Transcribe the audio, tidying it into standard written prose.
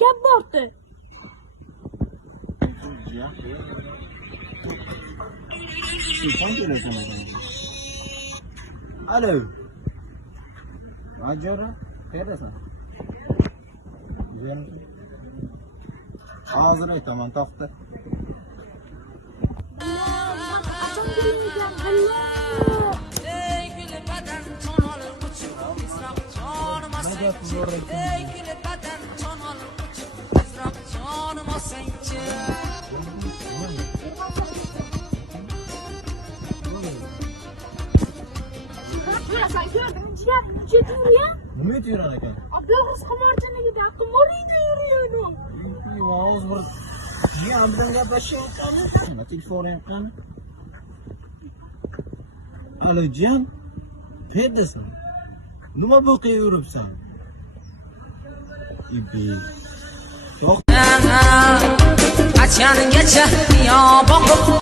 gap bordi. Alo. Majora, qayerdasan? Hozir aytaman, to'xta. Qachon kelingan? Halla. Sen gördün mü? Çetin ya. Nima aytayapsan ekan? Abdulaziz Qamorjiniga qimoriydi yuriydi. Hozir bir jiyan bilan gaplashayotganmi? Nima telefoning qani? Alo jiyan, qayerdasan? Nima bo'qib yuribsan? Ibi. Qachongacha yo boqib